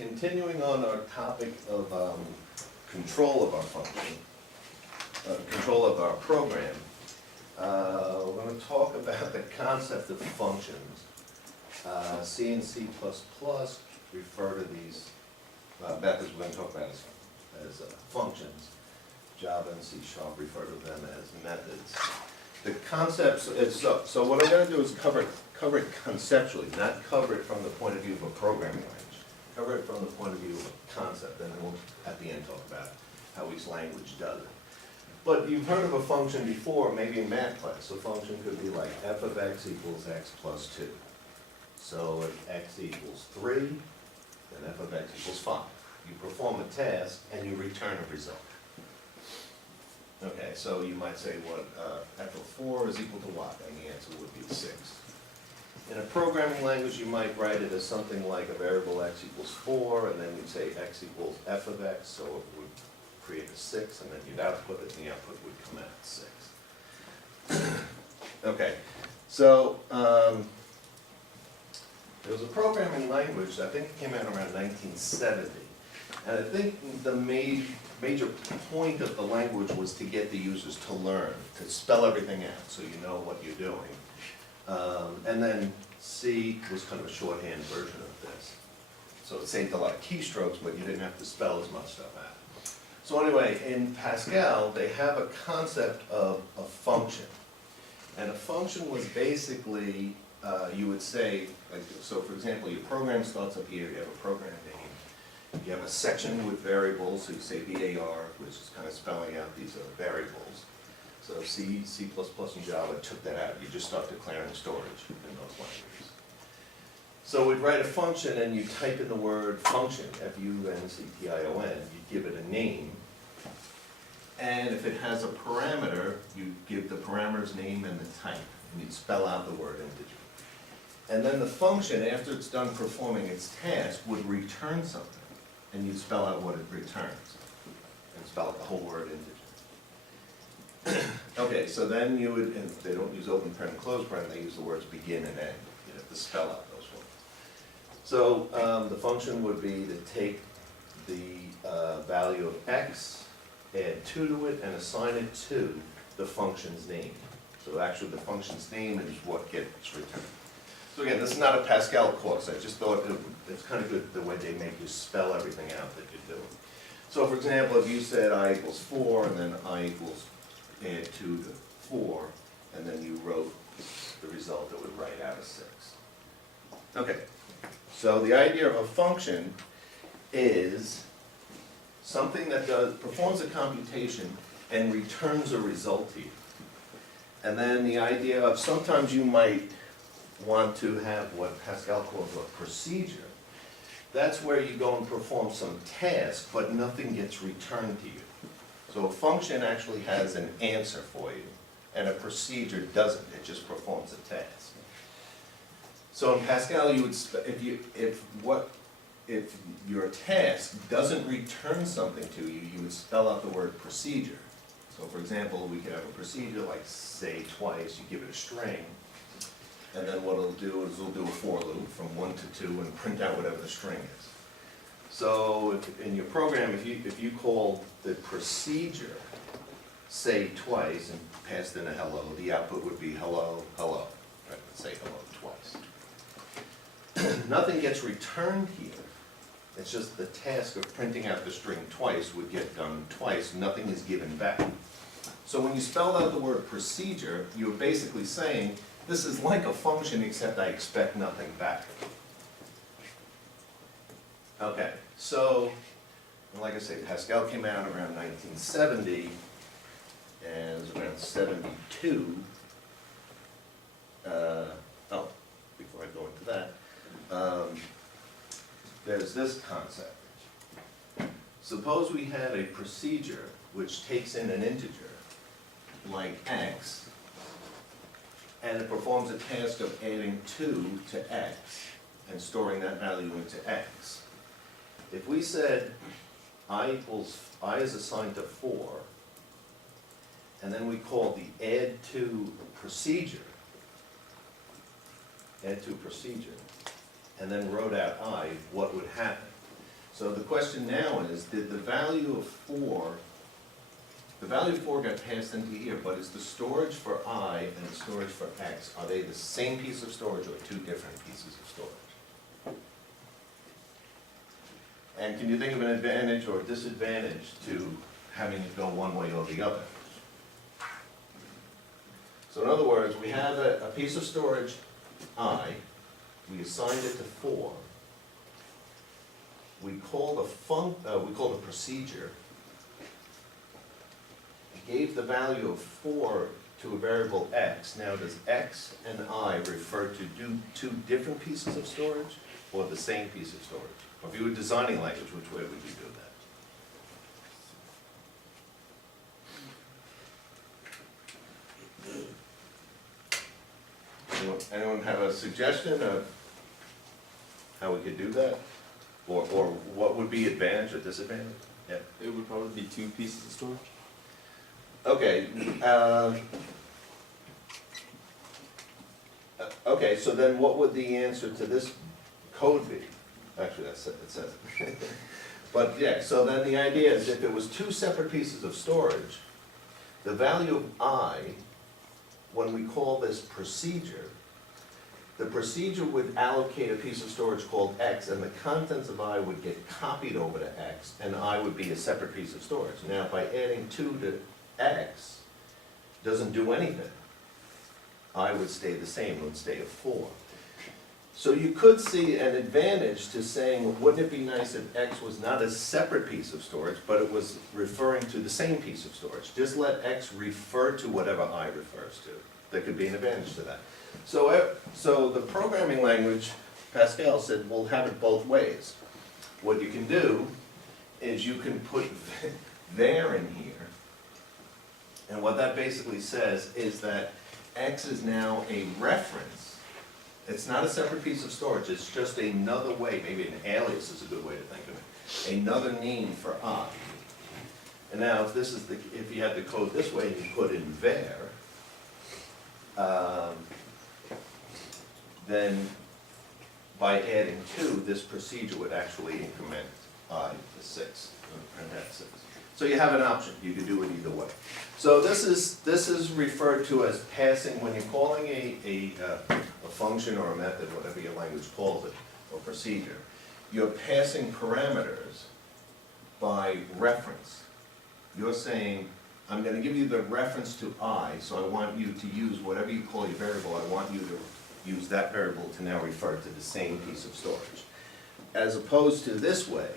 continuing on our topic of control of our function, control of our program, we're going to talk about the concept of functions. C and C++ refer to these methods we're going to talk about as functions. Java and C# refer to them as methods. The concepts, so what I'm going to do is cover it conceptually, not cover it from the point of view of a programming language. Cover it from the point of view of a concept, and then we'll, at the end, talk about how each language does it. But you've heard of a function before, maybe in math class. A function could be like f of x equals x plus 2. So if x equals 3, then f of x equals 5. You perform a task, and you return a result. Okay, so you might say what f of 4 is equal to what, and the answer would be 6. In a programming language, you might write it as something like a variable x equals 4, and then you'd say x equals f of x, so it would create a 6, and then you'd output it, and the output would come out 6. Okay, so there was a programming language, I think it came out around 1970, and I think the major point of the language was to get the users to learn, to spell everything out so you know what you're doing. And then C was kind of a shorthand version of this. So it saved a lot of keystrokes, but you didn't have to spell as much stuff out. So anyway, in Pascal, they have a concept of a function. And a function was basically, you would say, like, so for example, your program starts up here, you have a program name. You have a section with variables, so you say var, which is kind of spelling out these are variables. So C, C++, and Java took that out. You just start declaring storage in those languages. So we'd write a function and you type in the word function, F-U-N-C-T-I-O-N, you give it a name. And if it has a parameter, you give the parameter's name and the type, and you'd spell out the word integer. And then the function, after it's done performing its task, would return something, and you'd spell out what it returns, and spell out the whole word integer. Okay, so then you would, and they don't use open paren and close paren, they use the words begin and end. You have to spell out those words. So the function would be to take the value of x, add 2 to it, and assign it to the function's name. So actually the function's name is what gets returned. So again, this is not a Pascal course. I just thought it's kind of good the way they make you spell everything out that you're doing. So for example, if you said I equals 4, and then I equals add 2 to 4, and then you wrote the result that would write out a 6. Okay, so the idea of a function is something that performs a computation and returns a result to you. And then the idea of sometimes you might want to have what Pascal calls a procedure. That's where you go and perform some task, but nothing gets returned to you. So a function actually has an answer for you, and a procedure doesn't. It just performs a task. So in Pascal, you would if your task doesn't return something to you, you would spell out the word procedure. So for example, we could have a procedure like say twice. You give it a string, and then what it'll do is it'll do a for loop from 1 to 2 and print out whatever the string is. So if, in your program, if you call the procedure say twice and passed in a hello, the output would be hello, hello. Right? Let's say hello twice. Nothing gets returned here. It's just the task of printing out the string twice would get done twice. Nothing is given back. So when you spell out the word procedure, you're basically saying, this is like a function except I expect nothing back. Okay, so like I say, Pascal came out around 1970, and it was around 72. Before I go into that, there's this concept. Suppose we had a procedure which takes in an integer, like x, and it performs a task of adding 2 to x and storing that value into x. If we said I is assigned to 4, and then we called the add to procedure, and then wrote out I, what would happen? So the question now is, did the value of 4 got passed into here, but is the storage for I and the storage for X, are they the same piece of storage or two different pieces of storage? And can you think of an advantage or disadvantage to having it go one way or the other? So in other words, we have a piece of storage I, we assigned it to 4. We call the procedure, gave the value of 4 to a variable X. Now does X and I refer to two different pieces of storage or the same piece of storage? Or if you were designing language, which way would you do that? Anyone have a suggestion of how we could do that? Or what would be advantage or disadvantage? Yeah. It would probably be 2 pieces of storage. Okay. Okay, so then what would the answer to this code be? Actually, it says it. But yeah, so then the idea is if it was 2 separate pieces of storage, the value of I, when we call this procedure, the procedure would allocate a piece of storage called X, and the contents of I would get copied over to X, and I would be a separate piece of storage. Now, by adding 2 to X, doesn't do anything. I would stay the same, it would stay a 4. So you could see an advantage to saying, wouldn't it be nice if X was not a separate piece of storage, but it was referring to the same piece of storage? Just let X refer to whatever I refers to. There could be an advantage to that. So the programming language, Pascal said, we'll have it both ways. What you can do is you can put there in here, and what that basically says is that X is now a reference. It's not a separate piece of storage, it's just another way, maybe an alias is a good way to think of it, another name for I. And now if you had the code this way and you put in there, then by adding 2, this procedure would actually increment I to 6, print at 6. So you have an option, you could do it either way. So this is referred to as passing, when you're calling a function or a method, whatever your language calls it, or procedure, you're passing parameters by reference. You're saying, I'm going to give you the reference to I, so I want you to use whatever you call your variable, I want you to use that variable to now refer to the same piece of storage. As opposed to this way,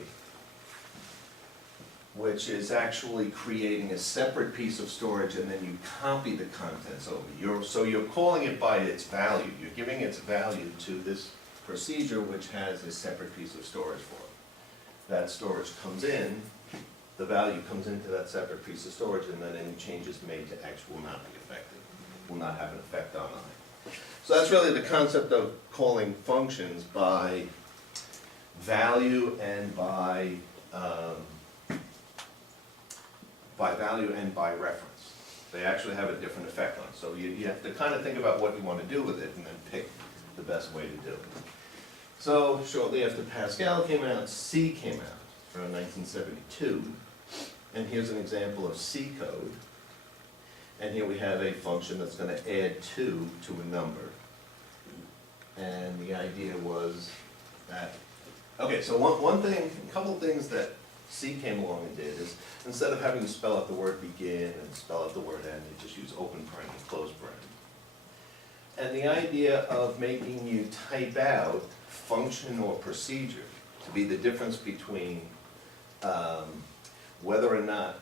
which is actually creating a separate piece of storage and then you copy the contents over. So you're calling it by its value. You're giving its value to this procedure which has a separate piece of storage for it. That storage comes in, the value comes into that separate piece of storage, and then any changes made to X will not be affected, will not have an effect on I. So that's really the concept of calling functions by value and by value and by reference. They actually have a different effect on it. So you have to kind of think about what you want to do with it and then pick the best way to do it. So shortly after Pascal came out, C came out around 1972. And here's an example of C code. And here we have a function that's going to add 2 to a number. And the idea was that, okay, so a couple of things that C came along and did is, instead of having to spell out the word begin and spell out the word end, you just use open paren and close paren. And the idea of making you type out function or procedure to be the difference between whether or not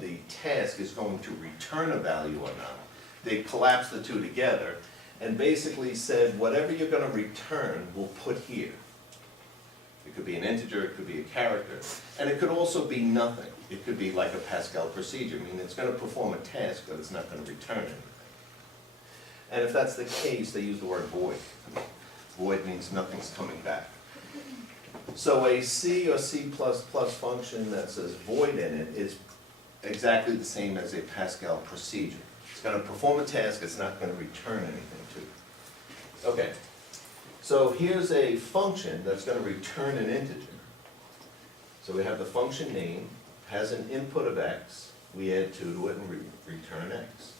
the task is going to return a value or not. They collapsed the two together and basically said, whatever you're going to return, we'll put here. It could be an integer, it could be a character, and it could also be nothing. It could be like a Pascal procedure. I mean, it's going to perform a task, but it's not going to return anything. And if that's the case, they use the word void. Void means nothing's coming back. So a C or C++ function that says void in it is exactly the same as a Pascal procedure. It's going to perform a task, it's not going to return anything to it. Okay, so here's a function that's going to return an integer. So we have the function name, has an input of x, we add 2 to it and return x.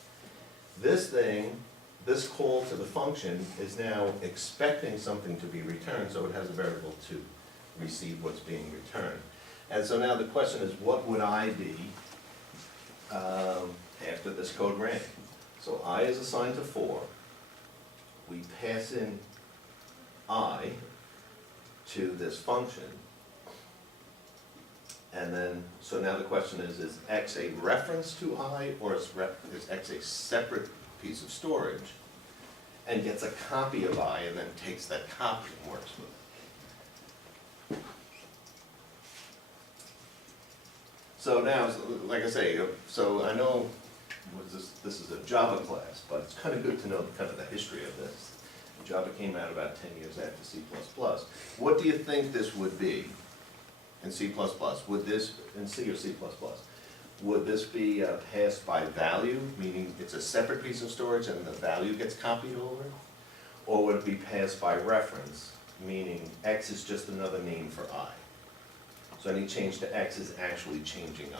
This thing, this call to the function is now expecting something to be returned, so it has a variable to receive what's being returned. And so now the question is, what would I be after this code ran? So I is assigned to 4. We pass in I to this function. And then, so now the question is x a reference to I, or is x a separate piece of storage? And gets a copy of I and then takes that copy and works with it. So now, like I say, so I know this is a Java class, but it's kind of good to know kind of the history of this. Java came out about 10 years after C++. What do you think this would be in C++? Would this, in C or C++, would this be passed by value, meaning it's a separate piece of storage and the value gets copied over? Or would it be passed by reference, meaning x is just another name for I? So any change to x is actually changing I.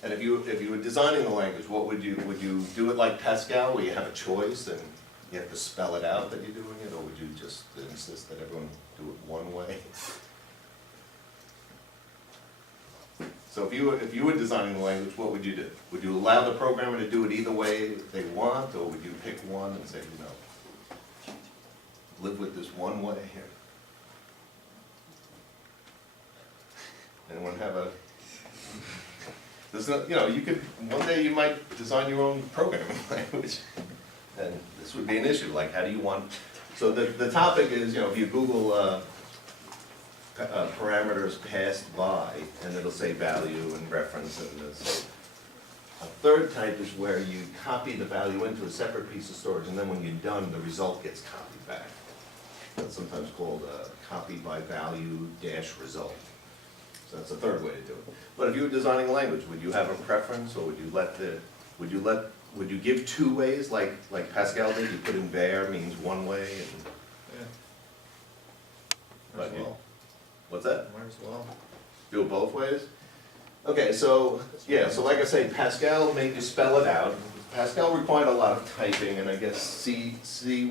And if you were designing the language, what would you do it like Pascal, where you have a choice and you have to spell it out that you're doing it, or would you just insist that everyone do it one way? So if you were designing the language, what would you do? Would you allow the programmer to do it either way they want, or would you pick one and say, live with this one way here? Anyone have a? There's no, you could, one day you might design your own programming language, and this would be an issue, like how do you want, so the topic is, if you Google parameters passed by, and it'll say value and reference, and this. A third type is where you copy the value into a separate piece of storage, and then when you're done, the result gets copied back. That's sometimes called copy by value dash result. So that's the third way to do it. But if you were designing a language, would you have a preference, or would you give 2 ways, like Pascal did? You put in var means one way, and. Might as well. What's that? Might as well. Do it both ways? Okay, so, yeah, so like I say, Pascal made you spell it out. Pascal required a lot of typing, and I guess C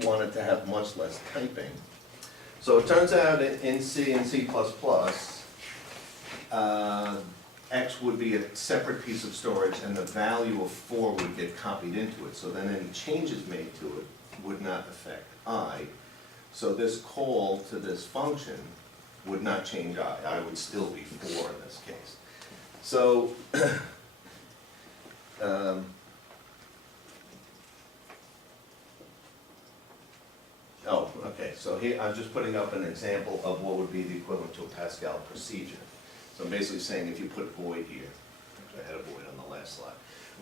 wanted to have much less typing. So it turns out in C and C++, X would be a separate piece of storage, and the value of 4 would get copied into it. So then any changes made to it would not affect I. So this call to this function would not change I. I would still be 4 in this case. So, oh, okay, so here I'm just putting up an example of what would be the equivalent to a Pascal procedure. So I'm basically saying if you put void here, actually I had a void on the last slide.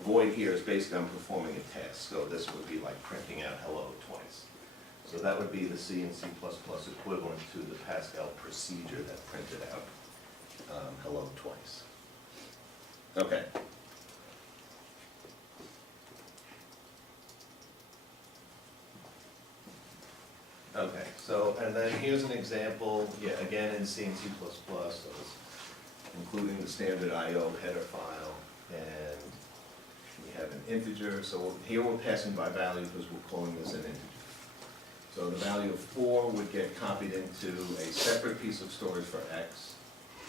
Void here is basically I'm performing a task, so this would be like printing out hello twice. So that would be the C and C++ equivalent to the Pascal procedure that printed out hello twice. Okay. Okay, so, and then here's an example, yeah, again in C and C++, so it's including the standard I/O header file, and we have an integer, so here we're passing by value because we're calling this an integer. So the value of 4 would get copied into a separate piece of storage for x,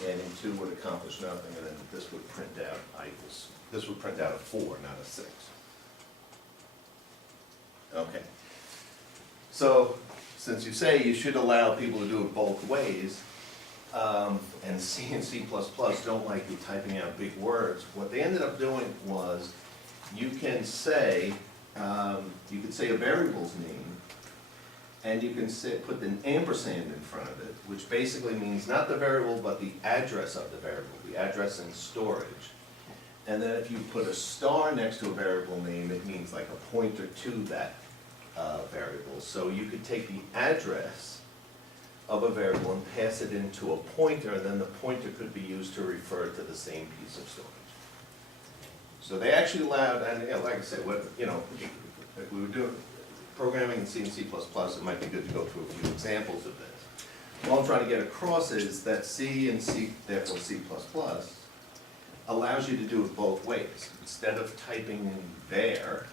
adding 2 would accomplish nothing, and then this would print out this would print out a 4, not a 6. Okay. So, since you say you should allow people to do it both ways, and C and C++ don't like you typing out big words, what they ended up doing was you can say, you could say a variable's name, and you can put an ampersand in front of it, which basically means not the variable, but the address of the variable, the address in storage. And then if you put a star next to a variable name, it means like a pointer to that variable. So you could take the address of a variable and pass it into a pointer, and then the pointer could be used to refer to the same piece of storage. So they actually allowed, and like I said, if we were doing programming in C and C++, it might be good to go through a few examples of this. All I'm trying to get across is that C and C, therefore C++, allows you to do it both ways. Instead of typing in var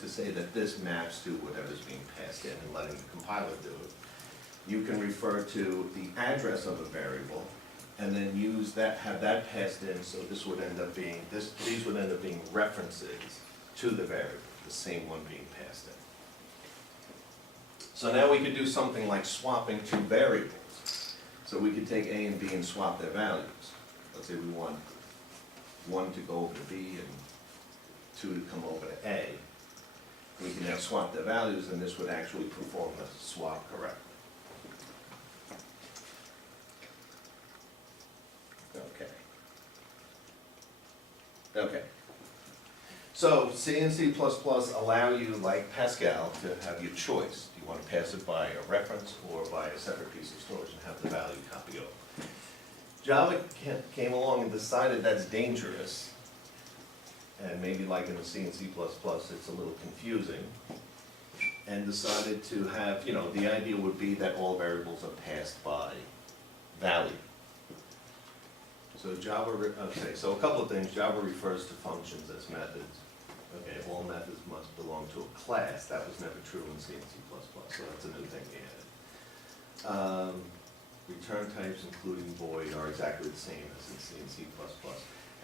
to say that this maps to whatever's being passed in and letting the compiler do it, you can refer to the address of a variable and then use that, have that passed in, so this would end up being, these would end up being references to the variable, the same one being passed in. So now we could do something like swapping two variables. So we could take A and B and swap their values. Let's say we want 1 to go over to B and 2 to come over to A. We can now swap their values, and this would actually perform the swap correctly. Okay. So C and C++ allow you, like Pascal, to have your choice. Do you want to pass it by a reference or by a separate piece of storage and have the value copy over? Java came along and decided that's dangerous. And maybe like in the C and C++, it's a little confusing. And decided to have, you know, the idea would be that all variables are passed by value. So Java, okay, so a couple of things. Java refers to functions as methods. Okay, all methods must belong to a class. That was never true in C and C++, so that's a new thing we added. Return types, including void, are exactly the same as in C and C++,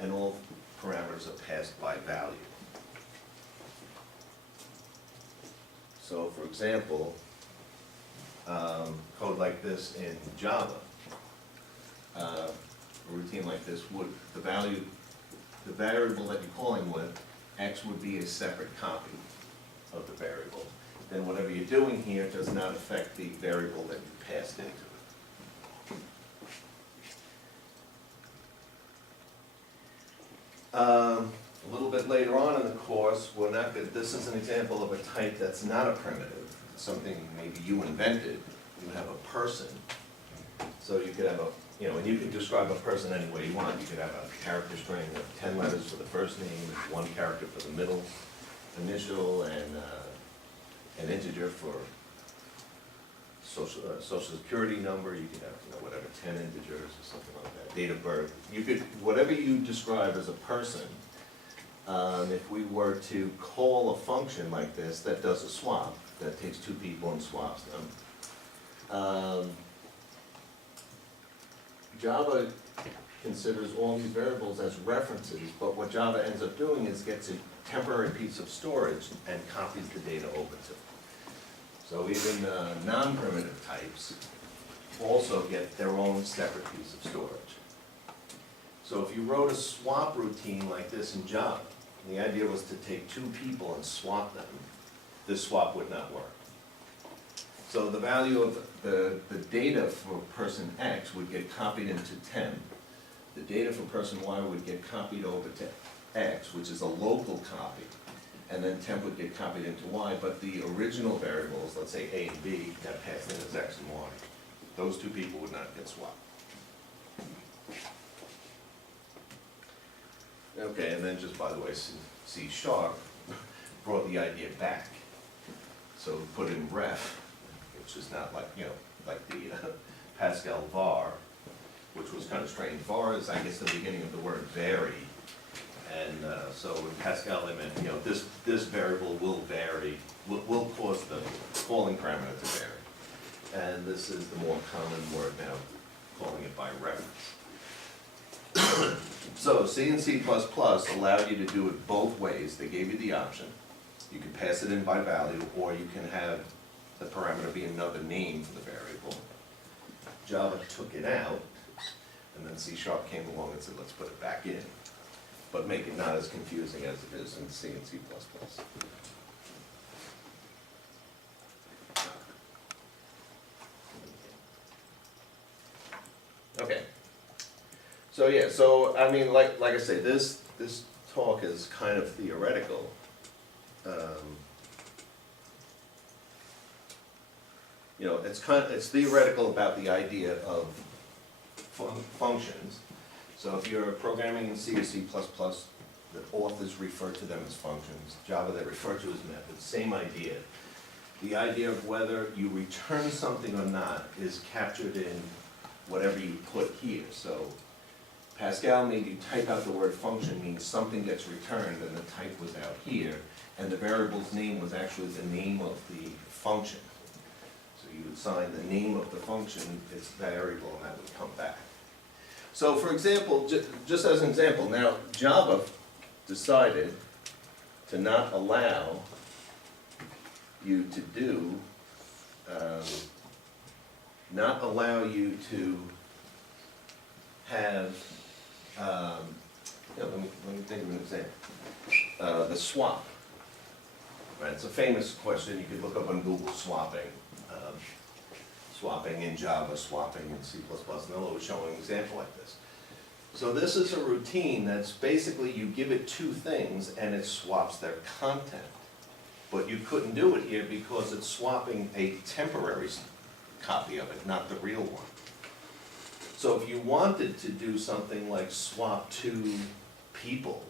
and all parameters are passed by value. So, for example, code like this in Java, a routine like this would, the variable that you're calling with, x would be a separate copy of the variable. Then whatever you're doing here does not affect the variable that you passed into it. A little bit later on in the course, we're not good. This is an example of a type that's not a primitive, something maybe you invented. You have a person, so you could have a, you know, and you can describe a person any way you want. You could have a character string of 10 letters for the first name, 1 character for the middle initial, and an integer for social security number. You could have, you know, whatever, 10 integers or something like that. Date of birth. You could, whatever you describe as a person, if we were to call a function like this that does a swap, that takes 2 people and swaps them, Java considers all these variables as references, but what Java ends up doing is gets a temporary piece of storage and copies the data over to it. So even non-primitive types also get their own separate piece of storage. So if you wrote a swap routine like this in Java, and the idea was to take 2 people and swap them, this swap would not work. So the value of the data for person X would get copied into temp. The data for person Y would get copied over to X, which is a local copy, and then temp would get copied into Y, but the original variables, let's say A and B, got passed in as X and Y. Those 2 people would not get swapped. Okay, and then just by the way, C# brought the idea back. So put in ref, which is not like, you know, like the Pascal var, which was kind of strange. Var is, I guess, the beginning of the word vary. And so in Pascal they meant, you know, this variable will vary, will cause the calling parameter to vary. And this is the more common word now, calling it by reference. So C and C++ allowed you to do it both ways. They gave you the option. You can pass it in by value, or you can have the parameter be another name for the variable. Java took it out, and then C# came along and said, let's put it back in, but make it not as confusing as it is in C and C++. Okay. So yeah, so I mean, like I say, this talk is kind of theoretical. You know, it's theoretical about the idea of functions. So if you're programming in C or C++, the authors refer to them as functions. Java, they refer to as methods. Same idea. the idea of whether you return something or not is captured in whatever you put here. So Pascal made you type out the word function means something gets returned, and the type was out here, and the variable's name was actually the name of the function. So you would sign the name of the function, its variable, and that would come back. So for example, just as an example, now Java decided to not allow you to do, not allow you to have, let me think of an example. The swap, right? It's a famous question. You could look up on Google swapping, swapping in Java, swapping in C++, and they'll always show an example like this. So this is a routine that's basically you give it two things and it swaps their content. But you couldn't do it here because it's swapping a temporary copy of it, not the real one. So if you wanted to do something like swap two people,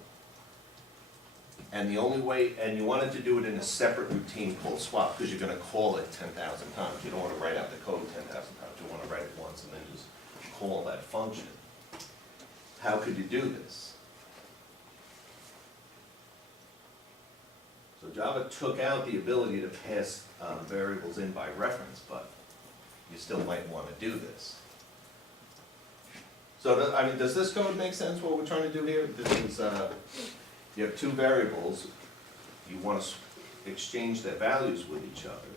and the only way, and you wanted to do it in a separate routine called swap, because you're going to call it 10,000 times. You don't want to write out the code 10,000 times. You want to write it once and then just call that function. How could you do this? So Java took out the ability to pass variables in by reference, but you still might want to do this. So, I mean, does this code make sense, what we're trying to do here? This is, you have two variables, you want to exchange their values with each other.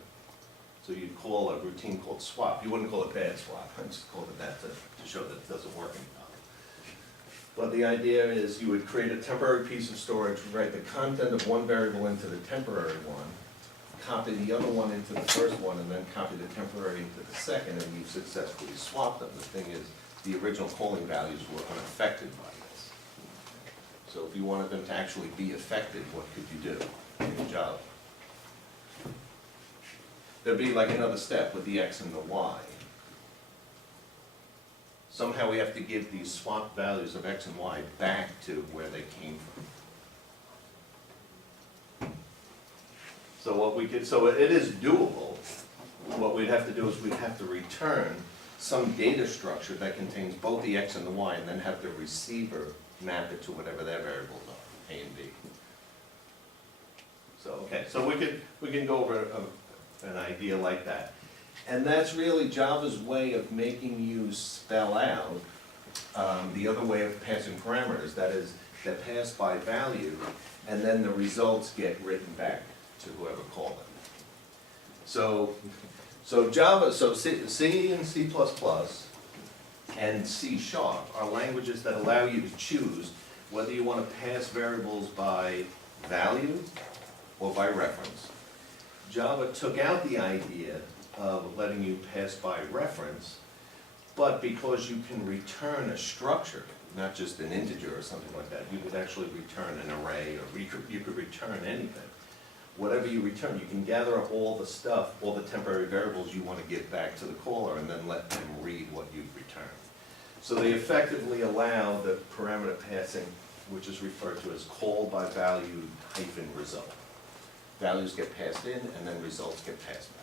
So you'd call a routine called swap. You wouldn't call it bad swap, I just called it that to show that it doesn't work in Java. But the idea is you would create a temporary piece of storage, write the content of one variable into the temporary one, copy the other one into the first one, and then copy the temporary into the second, and you've successfully swapped them. The thing is, the original calling values were unaffected by this. So if you wanted them to actually be affected, what could you do in Java? There'd be like another step with the x and the y. Somehow we have to give these swapped values of x and y back to where they came from. So what we could, so it is doable. What we'd have to do is we'd have to return some data structure that contains both the x and the y, and then have the receiver map it to whatever their variables are, a and b. So, okay, so we can go over an idea like that. And that's really Java's way of making you spell out the other way of passing parameters, that is, they're passed by value, and then the results get written back to whoever called them. So Java, so C and C++ and C# are languages that allow you to choose whether you want to pass variables by value or by reference. Java took out the idea of letting you pass by reference, but because you can return a structure, not just an integer or something like that, you could actually return an array, or you could return anything. Whatever you return, you can gather up all the stuff, all the temporary variables you want to give back to the caller, and then let them read what you've returned. So they effectively allow the parameter passing, which is referred to as call by value hyphen result. Values get passed in, and then results get passed back.